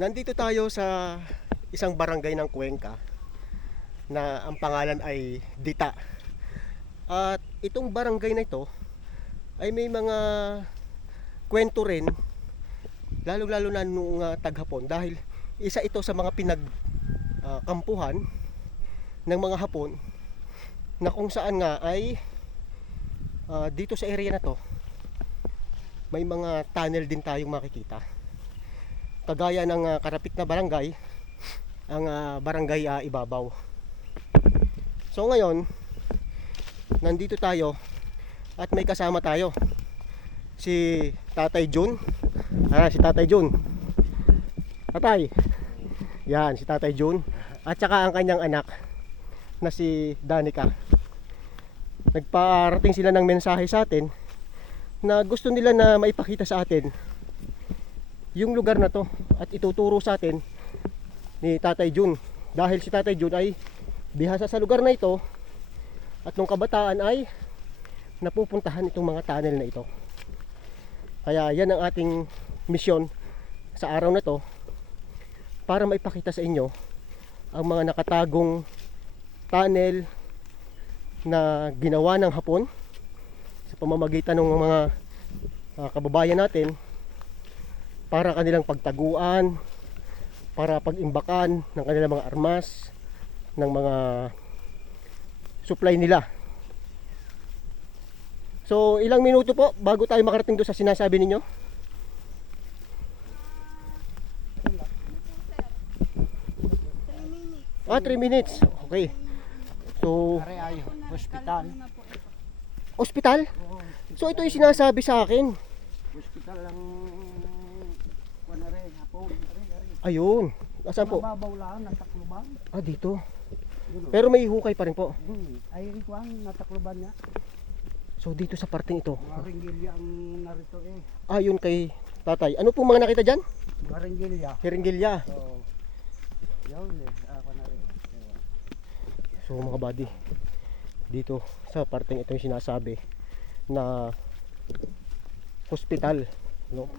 Nandito tayo sa isang barangay ng Cuenca na ang pangalan ay Dita. At itong barangay na ito ay may mga kwento rin, lalo-lalo na nung taghapon, dahil isa ito sa mga kampuhan ng mga Hapon na kung saan nga ay dito sa area na to may mga tunnel din tayong makikita. Kagaya ng karapit na barangay, ang barangay Ibabaw. So ngayon, nandito tayo at may kasama tayo. Si Tatay Jun. Si Tatay Jun. Tatay. Yan, si Tatay Jun. At saka ang kanyang anak na si Danica. Nagparating sila ng mensahe sa atin na gusto nila na maipakita sa atin yung lugar na to at ituturo sa atin ni Tatay Jun, dahil si Tatay Jun ay bihasa sa lugar na ito at nung kabataan ay napupuntahan itong mga tunnel na ito. Kaya yan ang ating misyon sa araw na to, para maipakita sa inyo ang mga nakatagong tunnel na ginawa ng Hapon sa pamamagitan ng mga kababayan natin para kanilang pagtaguan, para pag-imbakan ng kanilang mga armas, ng mga supply nila. So ilang minuto po bago tayo makarating doon sa sinasabi ninyo? 3 minutes. Okay. So Hospital. Hospital? So ito yung sinasabi sa akin. Hospital lang kunare Hapon. Ayun. Nasaan po? Mababaw lang natakluban. Dito. Pero may hukay pa rin po. Ay kuan natakluban niya. So dito sa parting ito. Maringgilya ang narito eh. Ayun kay Tatay. Ano pong mga nakita dyan? Maringgilya. Hiringgilya. So, yun eh. Ako na rin. So mga buddy, dito sa parting ito yung sinasabi na hospital, no?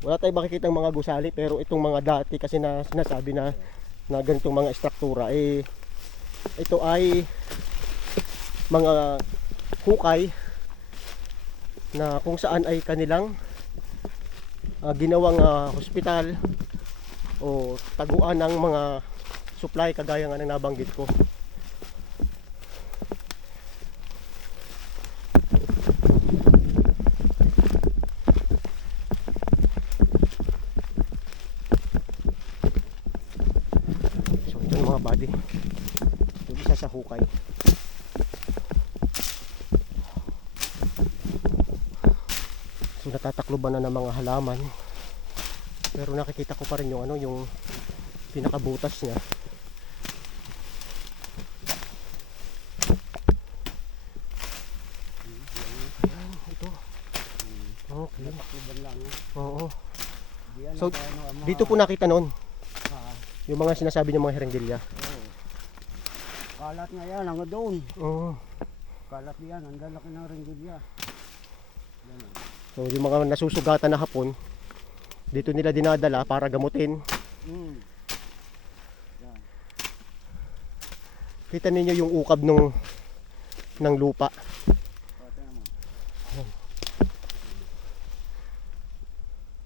Wala tayong makikitang mga gusali, pero itong mga dati kasi na sinasabi na ganitong mga estruktura ito ay mga hukay na kung saan ay kanilang ginawang hospital o taguan ng mga supply, kagaya nga ng nabanggit ko. So ito yung mga body, yung isa sa hukay. So natatakloban na ng mga halaman, pero nakikita ko pa rin yung yung pinakabutas niya. Ayan, ito. Okay. Natakluban lang. Oo. So dito po nakita noon yung mga sinasabi ng mga hiringgilya. Kalat nga yan, ang doon. Oo. Kalat yan, ang lalaki ng ringgilya. So yung mga nasusugatan na Hapon, dito nila dinadala para gamutin. Kita ninyo yung ukab ng lupa.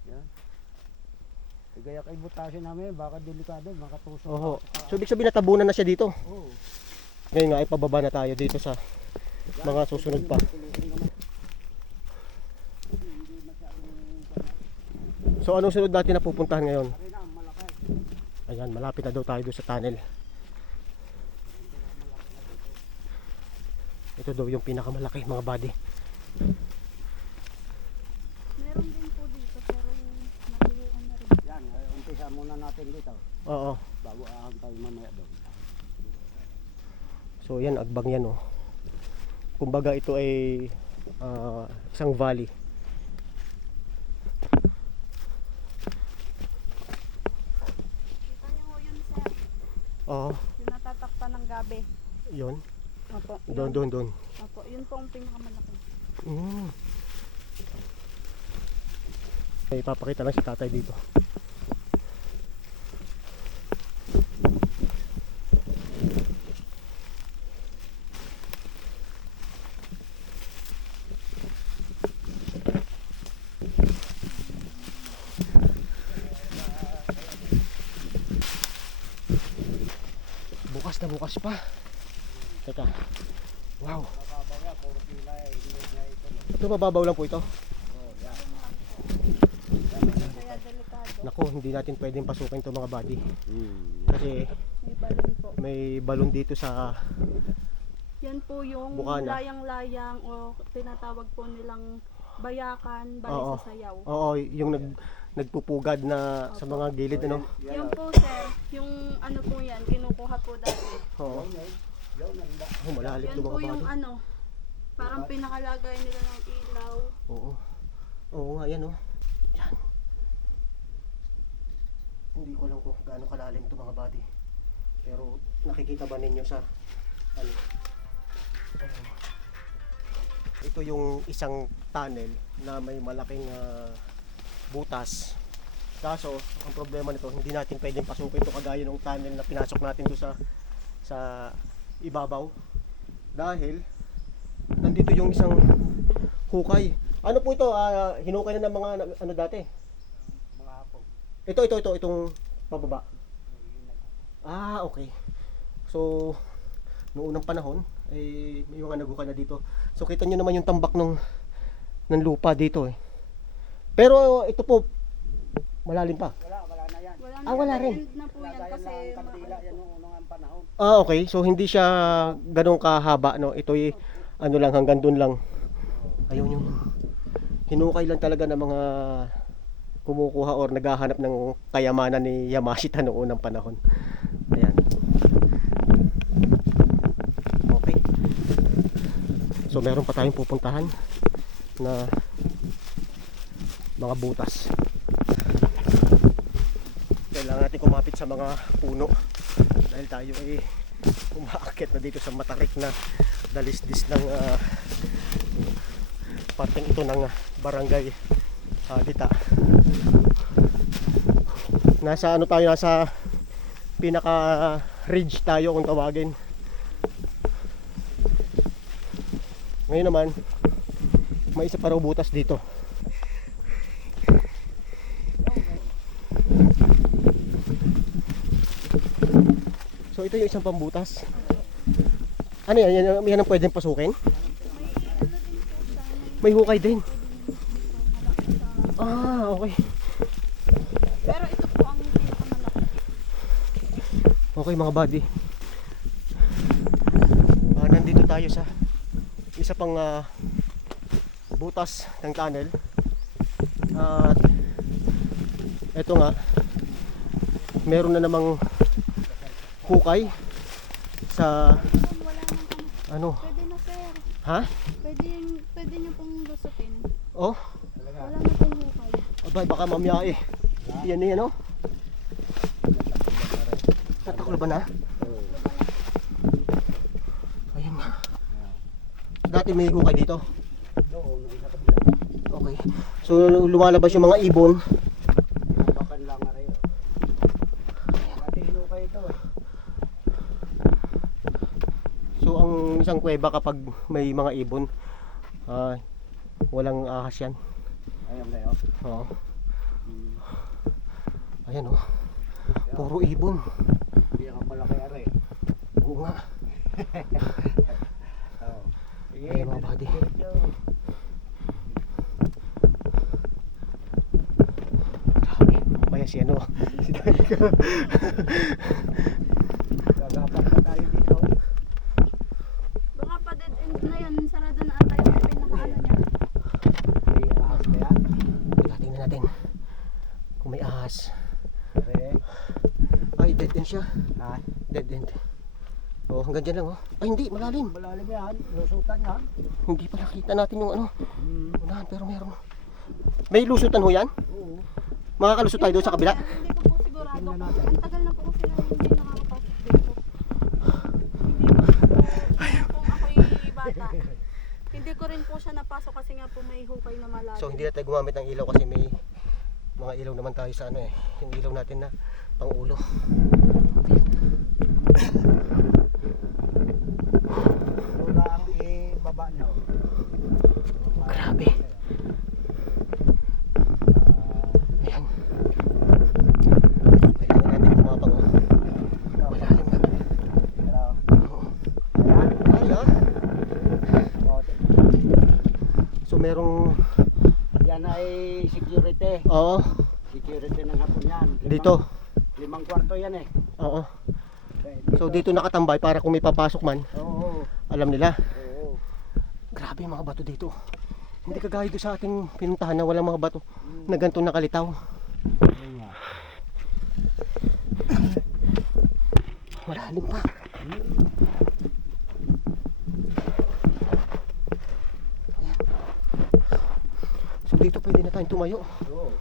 Yan. Gaya kay butasin namin, baka delikado, makatusok. Oho. So ibig sabihin natabunan na siya dito. Oo. Ngayon nga ay pababa na tayo dito sa mga susunod pa. So anong sunod natin na pupuntahan ngayon? Ayan, malapit na daw tayo doon sa tunnel. Ito daw yung pinakamalaki, mga buddy. Meron din po dito pero nabuyuan na rin. Yan, umpisa muna natin dito. Oo. Bago tayo mamaya doon. So yan, agbang yan oh. Kumbaga ito ay isang valley. Kita niyo ho yun sir. Oo. Yung natatakpan ng gabi. Yun. Opo. Doon. Opo, yun po ang pinakamalaki. Mm. May ipapakita lang si tatay dito. Bukas na bukas pa. Teka. Wow. Mababaw yan, puro pila eh. Hindi na ito. Ito mababaw lang po ito. Oh, yan. Kaya delikado. Naku, hindi natin pwedeng pasukin ito mga buddy. Hmm. Kasi May balon po. may balon dito sa Yan po yung Bukana. layang-layang o tinatawag po nilang bayakan, bali Oo. sa sayaw. Oo, yung nagpupugad na sa mga gilid ano. Yan po sir, yung ano po yan, kinukuha po dati. Oo. Oh, malalim Yan to po mga yung buddy. ano, parang pinakalagay nila ng ilaw. Oo. Oo nga, yan oh. Yan. Hindi ko alam kung gaano kalalim to mga buddy. Pero nakikita ba ninyo sa ano? Ito yung isang tunnel na may malaking butas. Kaso, ang problema nito, hindi natin pwedeng pasukin ito kagaya ng tunnel na pinasok natin doon sa ibabaw. Dahil nandito yung isang hukay. Ano po ito? Hinukay na ng mga ano dati? Mga hapon. Itong pababa. Okay. So, noong unang panahon, may mga naghukay na dito. So, kita nyo naman yung tambak ng lupa dito eh. Pero ito po, malalim pa. Wala na yan. Wala Wala na, rin. end na po yan Lagayan kasi lang kandila yan noong unang panahon. Okay. So, hindi siya ganong kahaba, no? Ito'y ano lang, hanggang dun lang. Ayun yung hinukay lang talaga ng mga kumukuha or naghahanap ng kayamanan ni Yamashita noong unang panahon. Ayan. Okay. So meron pa tayong pupuntahan na mga butas. Kailangan natin kumapit sa mga puno dahil tayo ay umaakyat na dito sa matarik na dalisdis ng parteng ito ng barangay Dita. Nasa ano tayo, nasa pinaka ridge tayo kung tawagin. Ngayon naman may isa pa raw butas dito. So ito yung isang pambutas. Ano yan? Yan ang pwedeng pasukin? May hukay din. Okay. Pero ito po ang pinakamalaki. Okay mga buddy. Nandito tayo sa isa pang butas ng tunnel. At eto nga, meron na namang hukay sa Wala nang ano. pwede na sir. Ha? Pwede nyo pong lusutin. Oh, Wala na pong hukay. abay baka mamaya eh. Yan oh. Tataklo ba na? Ayun nga. Dati may hukay dito. Doon, isa kabila. Okay. So lumalabas yung mga ibon. Bakal lang nga rin. Dati hinukay ito eh. So ang isang kuweba kapag may mga ibon, walang ahas yan. Ayun kayo. Oo. Ayan oh. Puro ibon. Hindi ang malaki are. Oo nga. Oo. Sige, Ayun mga buddy. Grabe. Kaya si ano. Si Daddy ko. Gagapan pa tayo dito. Baka pa dead end na yan. Sarado na ata yung pinakaano niya. May ahas kaya. Tingnan natin kung may ahas. Are. Ay, dead end siya. Ha? Dead end. Oh, hanggang dyan lang oh. Ay, hindi. Malalim. Malalim yan. Lusutan yan. Hindi pa nakita natin yung ano. Hmm. Unahan, pero meron. May lusutan ho yan? Oo. Makakalusot tayo doon sa kabila? Hindi ko po sigurado. Tingnan natin. Ang tagal na po kasi na hindi nakakapasok dito. Hindi ko kung ako'y bata. Hindi ko rin po siya napasok kasi nga po may hukay na malalim. So hindi na tayo gumamit ng ilaw kasi may Mga ilaw naman tayo sa ano eh. Yung ilaw natin na pang ulo. Wala ang ibaba nyo. Grabe. Ayan. Kailangan natin kumapang oh. Malalim na. Pero, Oo. ayan. Ay ah. O, So merong yan ay security. oo. Security ng hapon yan. Dito. 5 kwarto yan eh. Oo. Okay, So dito nakatambay para kung may papasok man, Oo. alam nila. Oo. Grabe yung mga bato dito. Hindi kagaya doon sa ating pinuntahan na walang mga bato na ganito nakalitaw. Ayun nga. Malalim pa. Ayan. So dito pwede na tayong tumayo. Oo.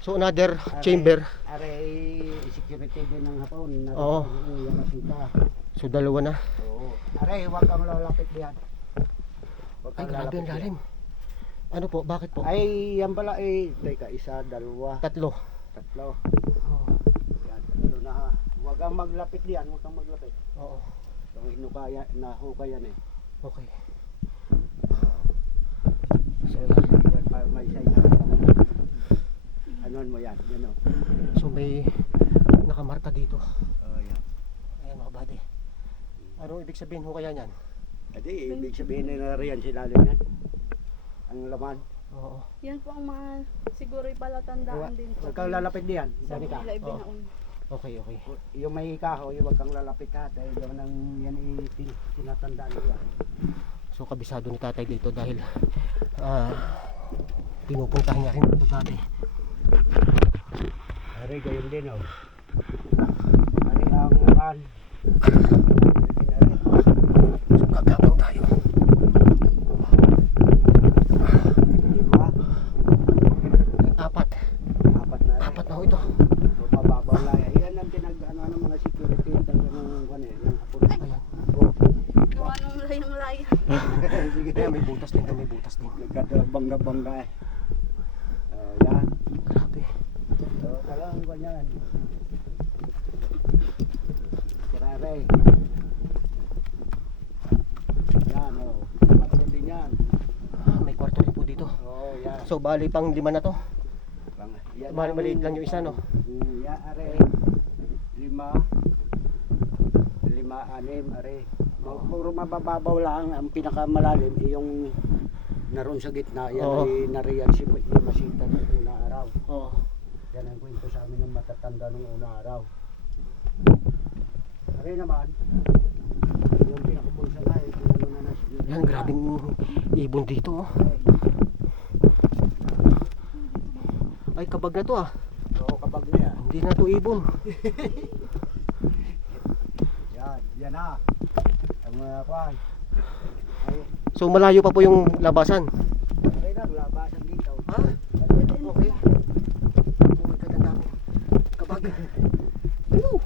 So another chamber. Aray security din ng hapon. Oo. Yan masita. So dalawa na. Oo. Aray, huwag kang lalapit diyan. Huwag Ay kang grabe ang lalapit lalim. Ano po? Bakit po? diyan. Ay, yan pala eh. Teka, isa, dalawa, Tatlo. tatlo. Oo. Yan, tatlo na ha. Huwag kang maglapit diyan, huwag kang maglapit. Oo. Kung hinukaya, nahukay yan eh. Okay. So, yan pa may sign na. Anuan mo yan, yan o. So may nakamarka dito. Oh, yan. Ayan mga buddy. Anong ibig sabihin ho kaya niyan? Adi, ibig sabihin na riyan silalim yan. Ang laman. Oo. Yan po ang mga siguro palatandaan din po. Huwag kang lalapit diyan. Sa Dali ka. nila ibinaon. Okay, okay. Yung may kahoy, huwag kang lalapit ha. Dahil yung nang yan tinatandaan nila. So kabisado ni tatay dito dahil pinupuntahan niya rin dito dati. Ari, gayon din o. Ari ang kan. So gagabang tayo. 5, Apat. 4 na rin. Apat na ho ito. O, mababaw na yan. Yan ang pinag-ano ng mga security talaga ng kwan eh. Ng hapon. Ayan. Oh. Gawa nung layang-laya. Sige. Ayan, may butas din. May butas din. Nagkabangga-bangga eh. Yan. Grabe. So, talagang ganyan. Sirare. Yan o. Kwarto din yan. May kwarto rin po dito. Oo, yan. So bali pang 5 na to. Yan Bali ang- maliit lang yung isa no. Yan, are. 5, 6, are. Puro mabababaw lang. Ang pinakamalalim yung naroon sa gitna. Yan Oo. ay nariyan si Masita ng unang araw. Oo. Yan ang kwento sa amin ng matatanda ng unang araw. Are naman, yung pinakapulsa na eh. Pinano na na Yan, grabing ibon dito oh. Ay kabag na to ah. Oo, kapag niya. Hindi na to ibon. Yan na. Ang mga kwan. Ay, So malayo pa po yung labasan. ay naglabasan dito. Ha? Dead end Okay. na. Oh my God, ang dami. Kabag. Woo!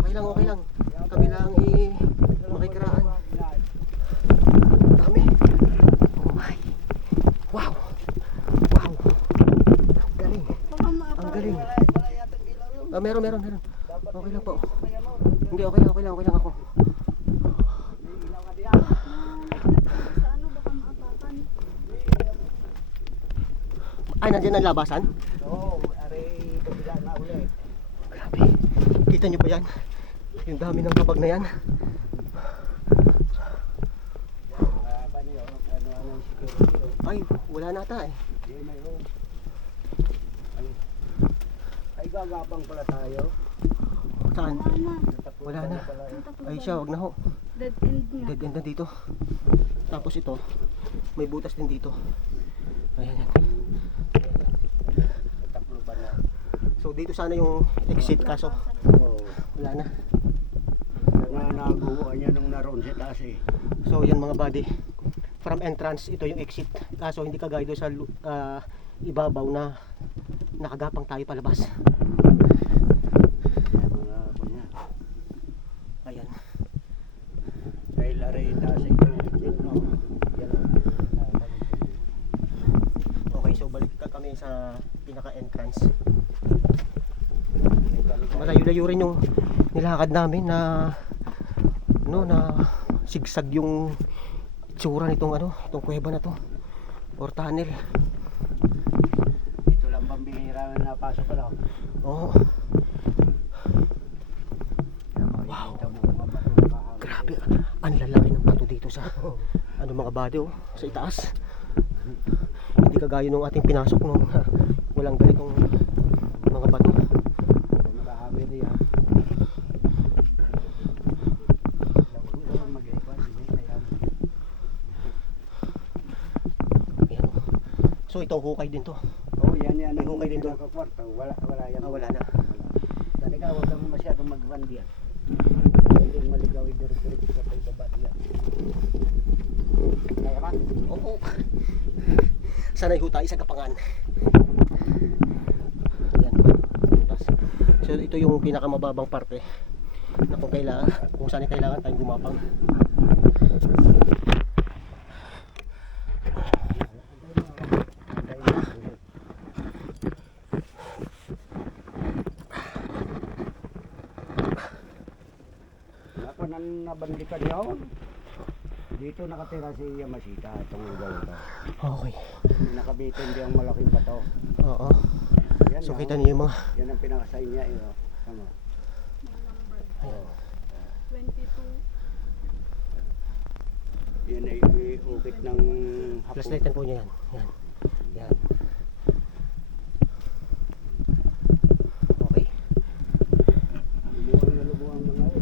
Okay lang. Kami lang makikiraan. Dami. Oh my. Wow. Wow. Galing. Baka maapa. Ang galing. Wala yatang ilaw yun. Meron. Okay lang po. Hindi, okay lang ako. May ilaw ka diyan. Sa ano baka maapakan. Ay, nandiyan ang labasan? Oo, aray, kabila na ulit. Grabe. Kita nyo ba yan? Yung dami ng kabag na yan. Paano yun? Ano yung security yun? Ay, wala nata eh. Hindi, mayroon. Ay, gagabang pala tayo. Saan? Wala na. Natapunan Wala na. pala yun. Ay siya, wag na ho. Dead end na. Dead end na dito. Tapos ito, may butas din dito. Ayan yan. Natakluban na. So dito sana yung exit kaso Oo. wala na. Kaya naguhuan niya nung naroon sa taas eh. So yan mga buddy. From entrance, ito yung exit. Kaso hindi kagaya doon sa ibabaw na nakagapang tayo palabas. Mga ako niya. Ayan. Dahil aray taas ito. Yan o. Okay, so balik shortcut kami sa pinaka-entrance. Malayo-layo rin yung nilakad namin na sigsag yung itsura nitong itong kuweba na to or tunnel. Ito lang pambihira na napasok ko lang. Oo. Wow. Grabe, ang lalaki ng bato dito sa mga body sa itaas. Hindi kagaya nung ating pinasok nung walang ganitong mga bato. Marami niya. Ayan. So ito hukay din to. Oh, yan. May hukay din doon. Kwarto. Wala yan. Wala na. Dali ka, huwag kang masyadong mag-run diyan. Hindi maligaw i-direct ka pa ibaba diyan. Kaya ba? Oo. Sanay ho tayo sa Gapangan. Ayan. Butas. So ito yung pinakamababang parte na kung saan kailangan tayong gumapang. Ako nang nabandikan yun. Dito nakatira si Yamashita, itong lugar ito. Okay. Nakabitin din ang malaking bato. Oo. Yan, So kita niyo yung mga yan ang pinakasign niya. Ano? May number. 22. Yan ay ukit ng hapon. flashlightan po niya yan. Yan. Yan. Okay. Lumuang na lumuang mga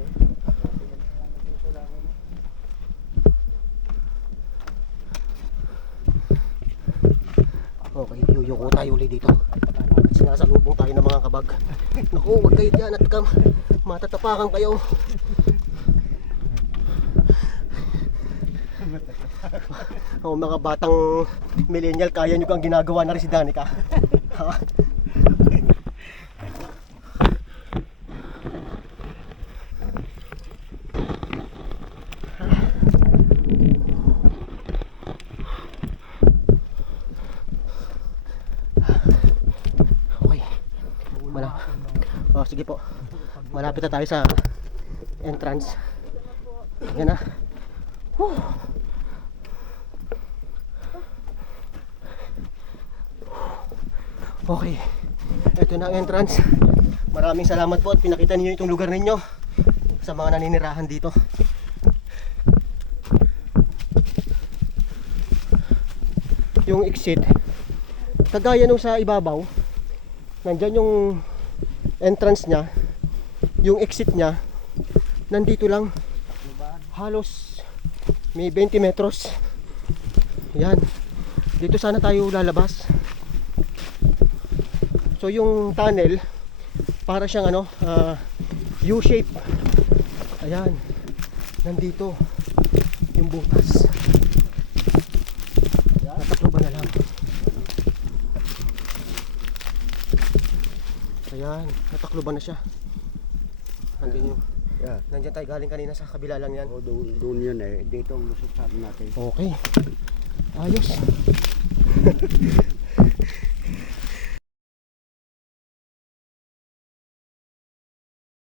Okay, yuyuko tayo ulit dito. At sinasalubong tayo ng mga kabag. Naku, wag kayo dyan at matatapakan kayo. Mga batang millennial, kaya nyo kang ginagawa na rin si Danica. Ha? Okay. Sige po. Malapit na tayo sa entrance. Yan na. Whew. Okay. Ito na ang entrance. Maraming salamat po at pinakita niyo itong lugar ninyo sa mga naninirahan dito. Yung exit, kagaya nung sa ibabaw, nandyan yung entrance niya, yung exit niya, nandito lang, halos may 20 metros. Yan, dito sana tayo lalabas. So yung tunnel, para siyang U-shape. Ayan, nandito yung butas. Natakloban na lang. Ayan, natakloban na siya. Nandun yung, Yeah. nandyan tayo galing kanina sa kabila lang yan. O doon yun eh. Dito ang lusot sa atin natin. Okay, ayos.